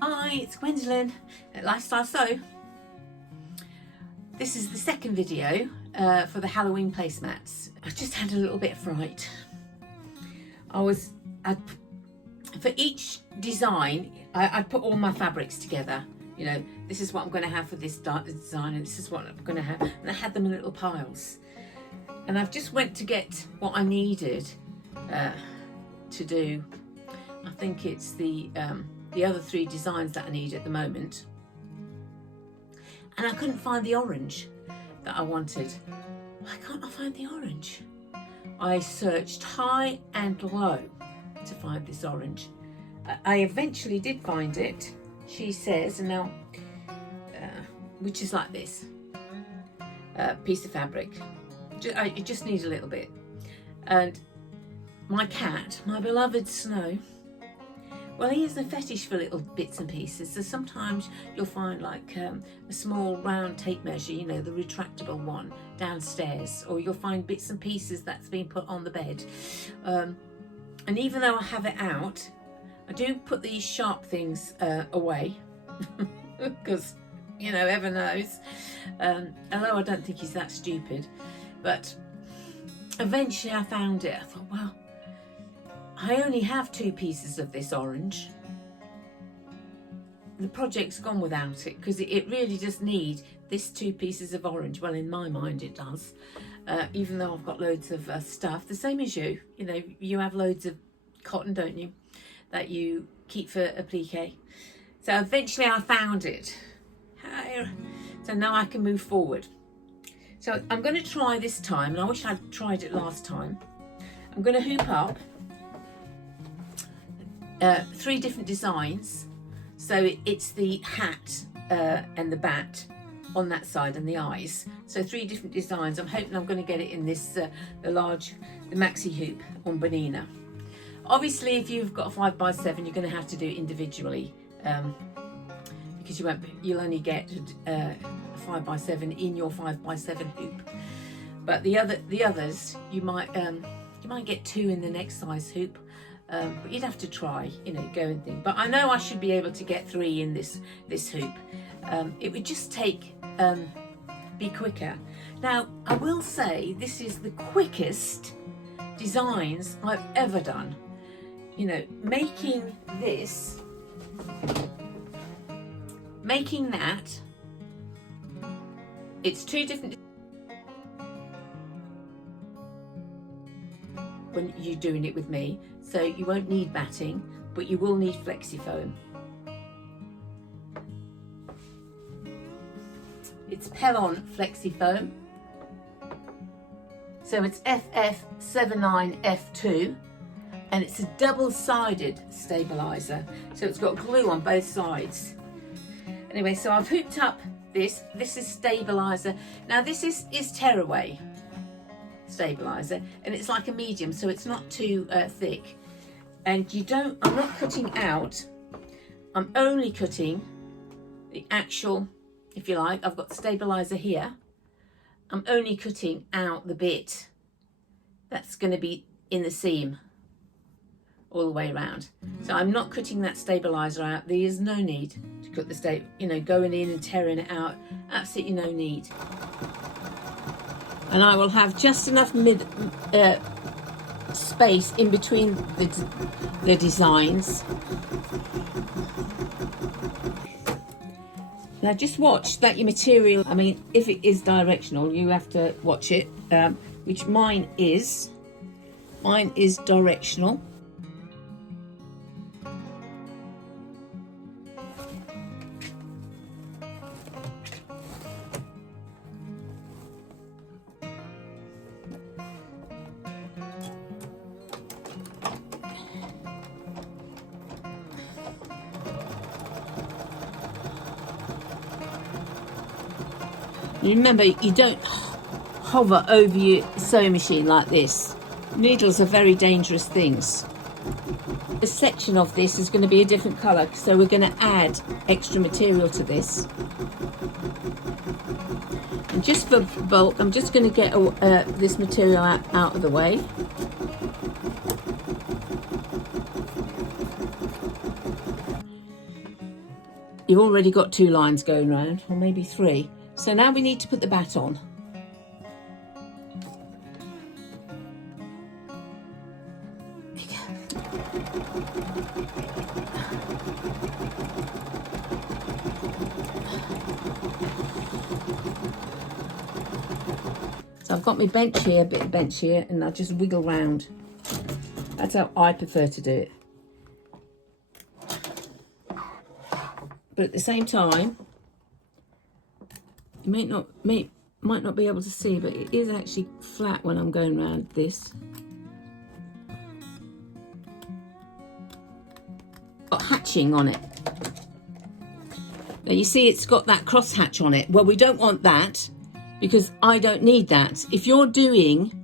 Hi, it's Gwendolyn at Lifestyle Sew. This is the second video for the Halloween placemats. I just had a little bit of fright. For each design, I'd put all my fabrics together. You know, this is what I'm going to have for this design, and this is what I'm going to have. And I had them in little piles. And I've just went to get what I needed to do. I think it's the other three designs that I need at the moment. And I couldn't find the orange that I wanted. Why can't I find the orange? I searched high and low to find this orange. I eventually did find it. She says, and now, which is like this piece of fabric. It just needs a little bit. And my cat, my beloved Snow, well, he has a fetish for little bits and pieces. So sometimes you'll find like a small round tape measure, you know, the retractable one downstairs, or you'll find bits and pieces that's been put on the bed. And even though I have it out, I do put these sharp things away because, you know, heaven knows. Although I don't think he's that stupid. But eventually I found it. I thought, well, I only have 2 pieces of this orange. The project's gone without it because it really does need this 2 pieces of orange. Well, in my mind it does. Even though I've got loads of stuff, the same as you. You know, you have loads of cotton, don't you, that you keep for applique. So eventually I found it. So now I can move forward. So I'm going to try this time, and I wish I'd tried it last time. I'm going to hoop up 3 different designs. So it's the hat and the bat on that side and the eyes. So 3 different designs. I'm hoping I'm going to get it in this the maxi hoop on Bonina. Obviously, if you've got a 5x7, you're going to have to do it individually because you'll only get a 5x7 in your 5x7 hoop. But the others, you might get 2 in the next size hoop. But you'd have to try, you know, go and think. But I know I should be able to get 3 in this hoop. It would just be quicker. Now, I will say this is the quickest designs I've ever done. You know, making that, it's 2 different when you're doing it with me. So you won't need batting, but you will need FlexiFoam. It's Pellon FlexiFoam. So it's FF79F2, and it's a double-sided stabilizer. So it's got glue on both sides. Anyway, so I've hooped up this. This is stabilizer. Now this is tearaway stabilizer, and it's like a medium, so it's not too thick. And I'm not cutting out, I'm only cutting the actual, if you like, I've got the stabilizer here. I'm only cutting out the bit that's going to be in the seam all the way around. So I'm not cutting that stabilizer out. There is no need to cut the going in and tearing it out. Absolutely no need. And I will have just enough space in between the designs. Now just watch that your material, I mean, if it is directional, you have to watch it, which mine is directional. Remember, you don't hover over your sewing machine like this. Needles are very dangerous things. The section of this is going to be a different colour, so we're going to add extra material to this. And just for bulk, I'm just going to get this material out of the way. you've already got 2 lines going round, or maybe 3. So now we need to put the bat on. So I've got my bench here, a bit of bench here, and I just wiggle round. That's how I prefer to do it. But at the same time, you might not be able to see, but it is actually flat when I'm going around this. Got hatching on it. Now you see it's got that cross hatch on it. Well, we don't want that because I don't need that. If you're doing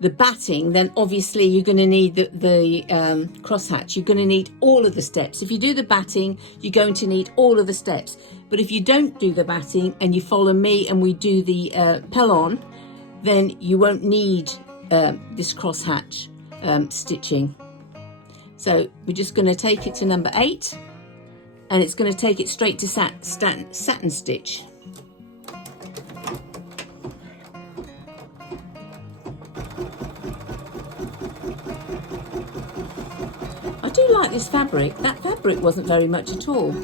the batting, then obviously you're going to need the cross hatch. You're going to need all of the steps. If you do the batting, you're going to need all of the steps. But if you don't do the batting and you follow me and we do the pellon, then you won't need this cross hatch stitching. So we're just going to take it to number 8, and it's going to take it straight to satin stitch. I do like this fabric. That fabric wasn't very much at all.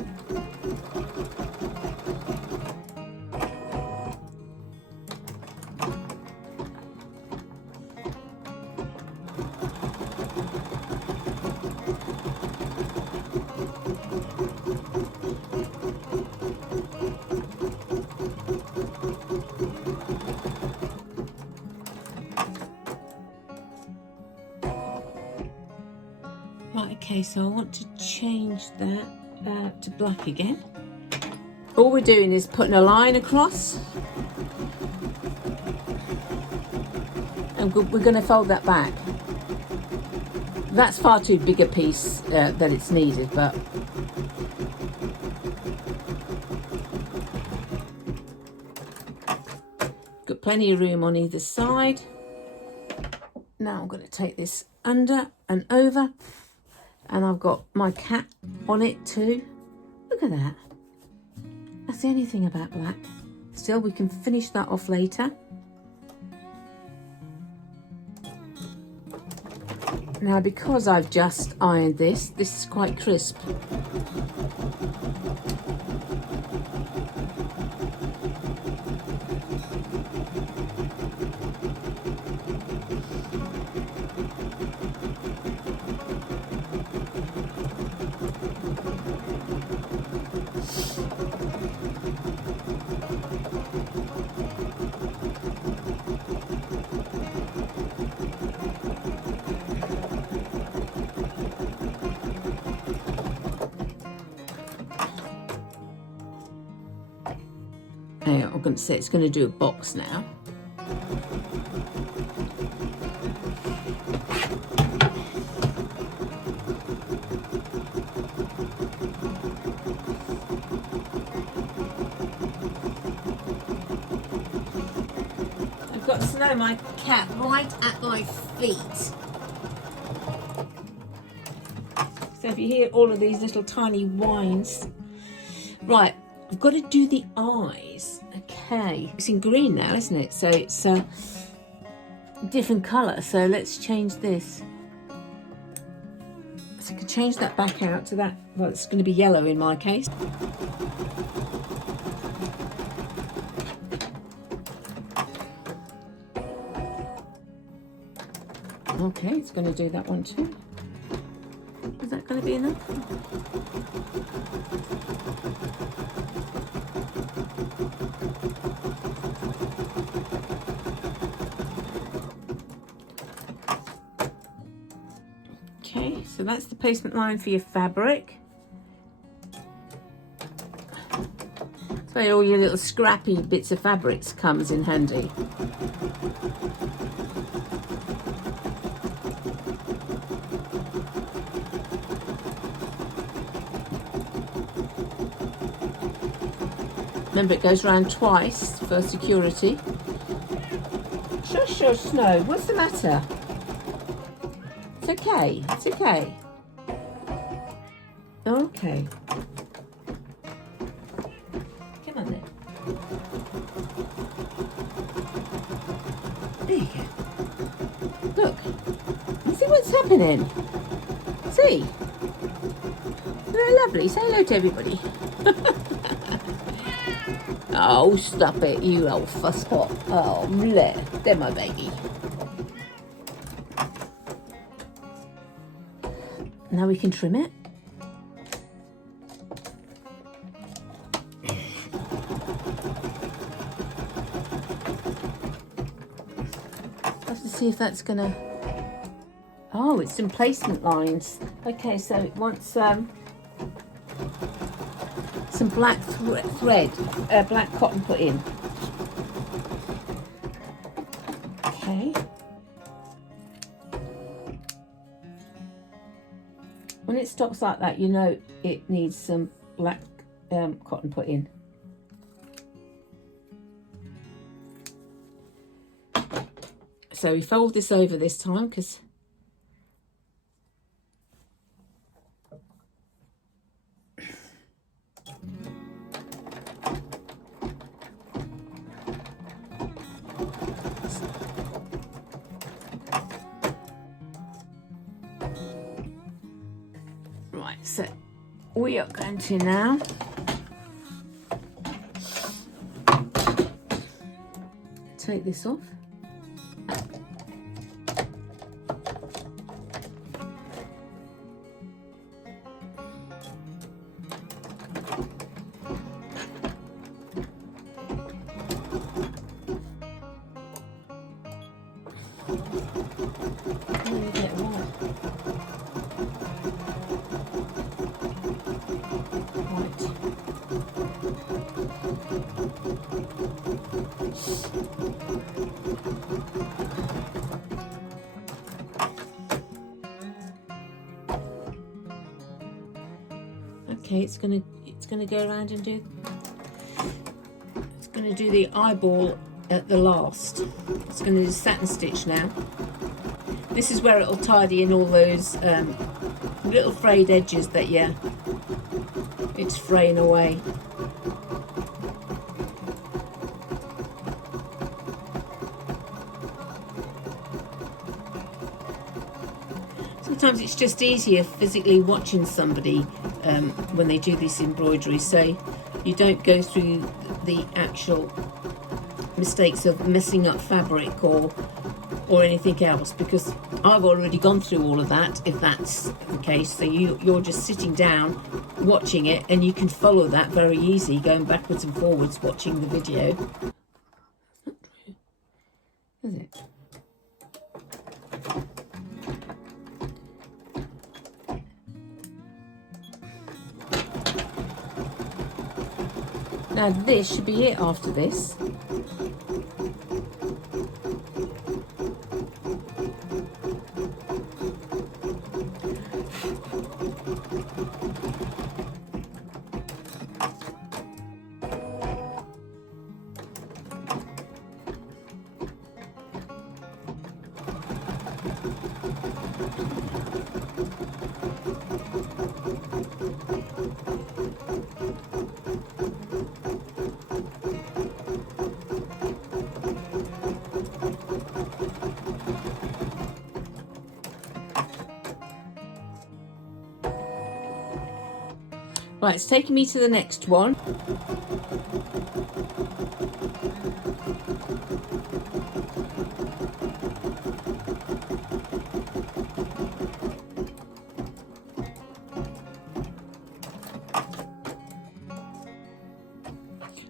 Right, okay, so I want to change that to black again. All we're doing is putting a line across, and we're going to fold that back. That's far too big a piece that it's needed, but got plenty of room on either side. Now I'm going to take this under and over, and I've got my cat on it too. Look at that. That's the only thing about black. Still, we can finish that off later. Now, because I've just ironed this is quite crisp. I'm going to say it's going to do a box now. I've got Snow, my cat, right at my feet. So if you hear all of these little tiny whines. Right, I've got to do the eyes. Okay, it's in green now, isn't it? So it's a different colour. So let's change this. So I can change that back out to that. Well, it's going to be yellow in my case. Okay, it's going to do that one too. Is that going to be enough? Okay, so that's the placement line for your fabric. That's where all your little scrappy bits of fabrics comes in handy. Remember, it goes round twice for security. Shush, shush, Snow. What's the matter? It's okay. It's okay. Okay. There you go. Look, see what's happening. See? Isn't that lovely? Say hello to everybody. Oh, stop it, you old fusspot. Oh, bleh. They're my baby. Now we can trim it. Have to see if that's gonna... Oh, it's some placement lines. Okay, so it wants some black thread, black cotton put in. Okay. When it stops like that, you know it needs some black cotton put in. So we fold this over this time because right, so we are going to now take this off. Okay, it's gonna go around and do the eyeball at the last. It's gonna do satin stitch now. This is where it'll tidy in all those little frayed edges that it's fraying away. Sometimes it's just easier physically watching somebody when they do this embroidery, so you don't go through the actual mistakes of messing up fabric or anything else, because I've already gone through all of that, if that's the case. So you're just sitting down watching it, and you can follow that very easy, going backwards and forwards watching the video. Is it? Now this should be it after this. Right, it's taking me to the next one.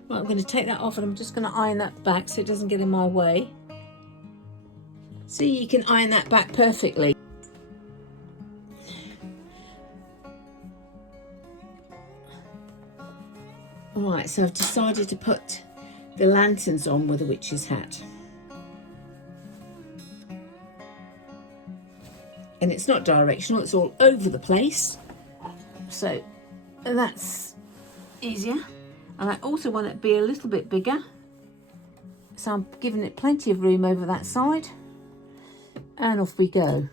Right, I'm going to take that off, and I'm just going to iron that back so it doesn't get in my way. See, you can iron that back perfectly. Right, so I've decided to put the lanterns on with a witch's hat. And it's not directional, it's all over the place. So that's easier. And I also want it to be a little bit bigger. So I'm giving it plenty of room over that side. And off we go.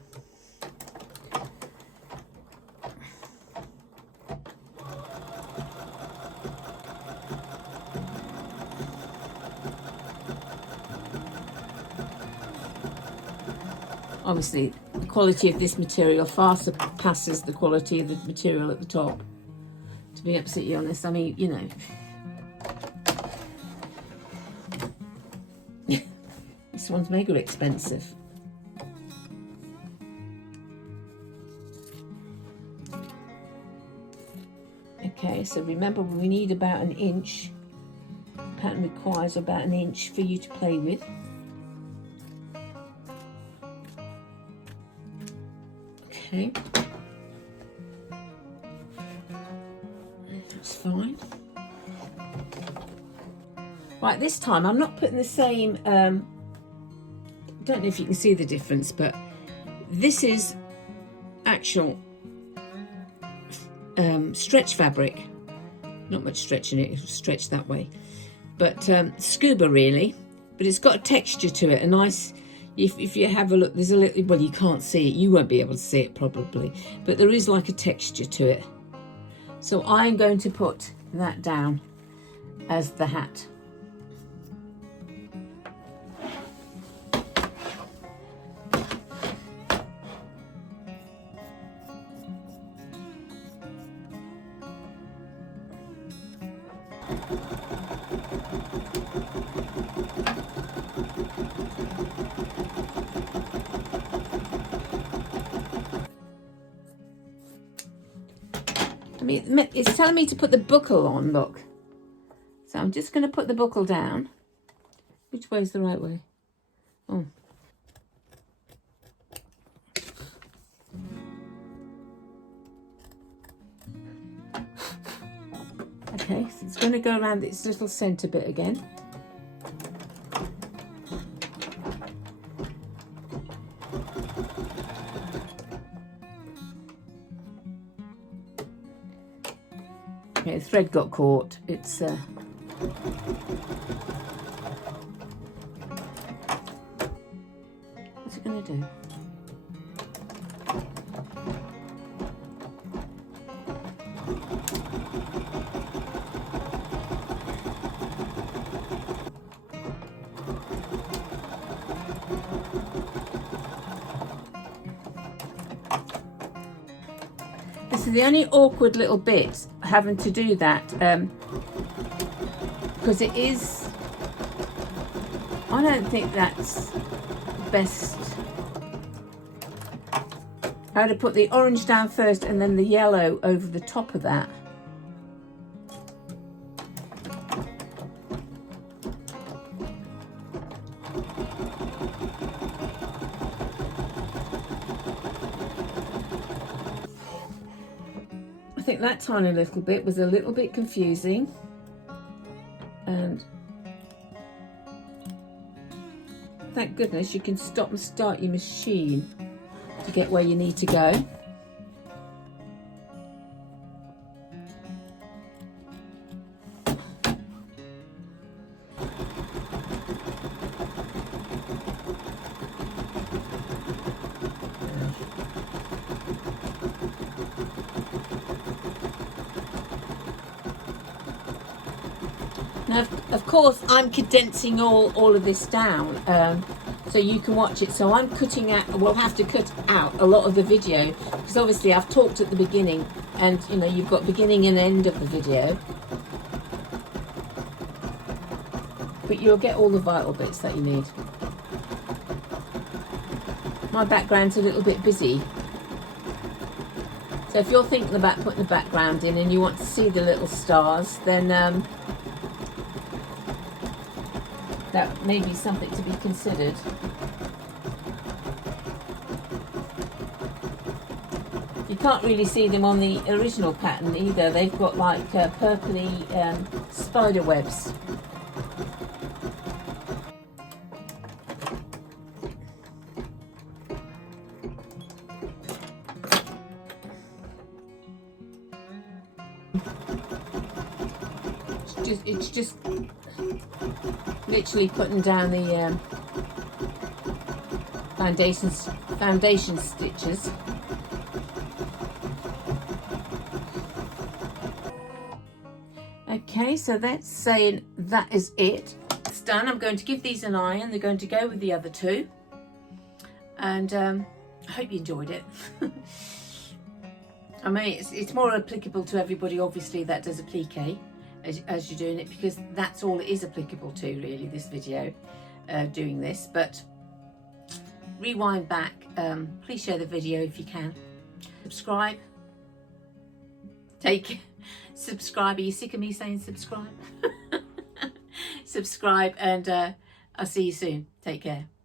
Obviously, the quality of this material far surpasses the quality of the material at the top, to be absolutely honest. I mean, you know, this one's mega expensive. Okay, so remember we need about an inch. The pattern requires about an inch for you to play with. Okay, that's fine. Right, this time I'm not putting the same, don't know if you can see the difference, but this is actual stretch fabric. Not much stretch in it, it'll stretch that way. But scuba really, but it's got a texture to it, a nice, if you have a look, there's a little, well, you can't see it, you won't be able to see it probably, but there is like a texture to it. So I'm going to put that down as the hat. I mean, it's telling me to put the buckle on, look. So I'm just going to put the buckle down. Which way is the right way? Oh. Okay, so it's going to go around its little centre bit again. Okay, the thread got caught. It's what's it going to do? This is the only awkward little bit having to do that, because it is, I don't think that's best. I had to put the orange down first and then the yellow over the top of that. I think that tiny little bit was a little bit confusing, and thank goodness you can stop and start your machine to get where you need to go. Now, of course, I'm condensing all of this down so you can watch it. So I'm cutting out, we'll have to cut out a lot of the video, because obviously I've talked at the beginning, and you know, you've got beginning and end of the video. But you'll get all the vital bits that you need. My background's a little bit busy. So if you're thinking about putting the background in and you want to see the little stars, then that may be something to be considered. You can't really see them on the original pattern either. They've got like purpley spider webs. It's just literally putting down the foundation stitches. Okay, so that's saying that is it. It's done. I'm going to give these an iron. They're going to go with the other two. and I hope you enjoyed it. I mean, it's more applicable to everybody, obviously, that does applique as you're doing it, because that's all it is applicable to, really, this video, doing this. But rewind back, please share the video if you can. Subscribe. Subscribe. Are you sick of me saying subscribe? Subscribe, and I'll see you soon. Take care.